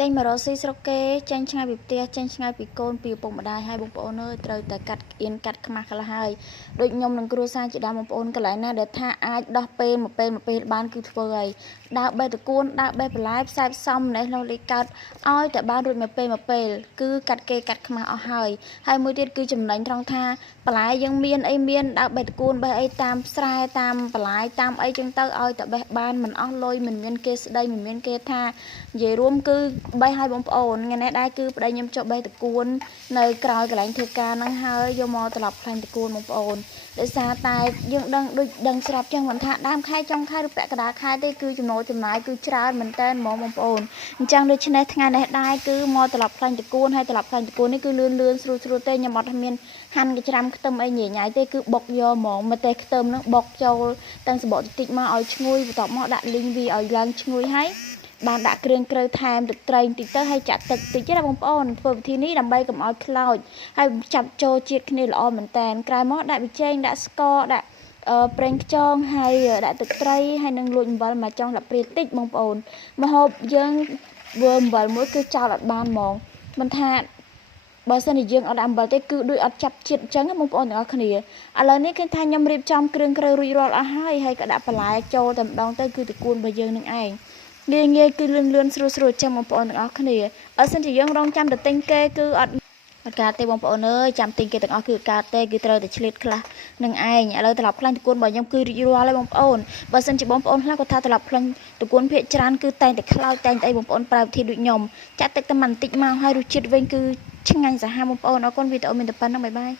ចេញមករកស៊ីស្រុកគេចេញឆ្ងាយពីផ្ទះចេញឆ្ងាយពីកូនពីឪពុកម្ដាយហើយបងប្អូនអើយត្រូវតែកាត់អៀនកាត់ខ្មាស់ខ្លះហើយដូចខ្ញុំនឹងគ្រួសារជាដើមបងប្អូនកន្លែងណាដែលថាអាចដោះពេលមួយពេលបានគឺធ្វើហើយដើរបេះតគួនដើរបេះបន្លែផ្សែផ្សំនេះនោះលេកើតឲ្យតែបានរួចមួយពេលគឺកាត់គេកាត់ខ្មាស់អស់ហើយមួយទៀតគឺចំណេញត្រង់ថាបន្លែយើងមានអីមានដើរបេះតគួនបេះអីតាមស្រែតាមបន្លែតាមអីចឹងទៅឲ្យតែបេះបានមិនអស់លុយមិនមានគេស្ដីមិនមានគេថានិយាយរួមគឺបេះឲ្យបងប្អូនថ្ងៃនេះដែរគឺប្តីខ្ញុំចុះបេះតគួននៅក្រោយកន្លែងធ្វើការហ្នឹងហើយយកមកត្រឡប់ខ្លាញ់តគួនបងប្អូនដោយសារតែយើងដឹងដូចដឹងស្រាប់ចឹងមិនថាដើមខែចុងខែឬពាក់កណ្ដាលខែទេគឺចំណូលចំណាយគឺច្រើនមែនតើហ្មងបងប្អូនអញ្ចឹងដូច្នេះថ្ងៃនេះដែរគឺមកត្រឡប់ខ្លាញ់តគួនហើយត្រឡប់ខ្លាញ់តគួននេះគឺលឿនស្រួលទេខ្ញុំអត់មានហាន់កច្រាំខ្ទឹមអីញ៉ៃទេគឺបុកយកហ្មងមកទេខ្ទឹមហ្នឹងបុកចូលទាំងសបកតិចមកឲ្យឈ្ងុយបន្ទាប់មកដាក់លីងវាឲ្យឡើងឈ្ងុយហើយបានដាក់គ្រឿងក្រូវថែមទឹកត្រីបន្តិចទៅហើយចាក់ទឹកតិចណាបងប្អូនធ្វើវិធីនេះដើម្បីកុំឲ្យខ្លោចហើយចាប់ចូលជាតិគ្នាល្អមែនតើក្រោយមកដាក់ប៊ីចេងដាក់ស្ករដាក់ប្រេងខ្យងហើយដាក់ទឹកត្រីហើយនឹងលួចអំបិលមកចង់ដាក់ព្រាតិចបងប្អូនម្ហូបយើងធ្វើអំបិលមួយគឺចោលអត់បានហ្មងមិនថាបើសិនជាយើងអត់ដាក់អំបិលទេគឺដូចអត់ចាប់ជាតិអញ្ចឹងបងប្អូនទាំងអស់គ្នាឥឡូវនេះគឺថាខ្ញុំរៀបចំគ្រឿងក្រូវរួចរាល់អស់ហើយក៏ដាក់បន្លែចូលតែម្ដងទៅគឺតគួនរបស់យើងនឹងឯងងាយគឺលឿនស្រួលចឹងបងប្អូនទាំងអស់គ្នាបើសិនជាយើងរងចាំទៅទិញគេគឺអត់កើតទេបងប្អូនអើយចាំទិញគេទាំងអស់គឺកើតទេគឺត្រូវតែឆ្លៀតខ្លះនឹងឯងឥឡូវត្រឡប់ខ្លាញ់តគួនរបស់ខ្ញុំគឺរីករាល់ហើយបងប្អូនបើសិនជាបងប្អូនខ្លះគាត់ថាត្រឡប់ខ្លាញ់តគួនភាគច្រើនគឺតែងតែខ្លោចតែងតែអីបងប្អូនប្រើវិធីដូចខ្ញុំចាក់ទឹកតែបន្តិចមកហើយរសជាតិវិញគឺឆ្ងាញ់សាហាវបងប្អូនអរគុណវីដេអូមានតែប៉ុណ្្នឹងបាយបាយ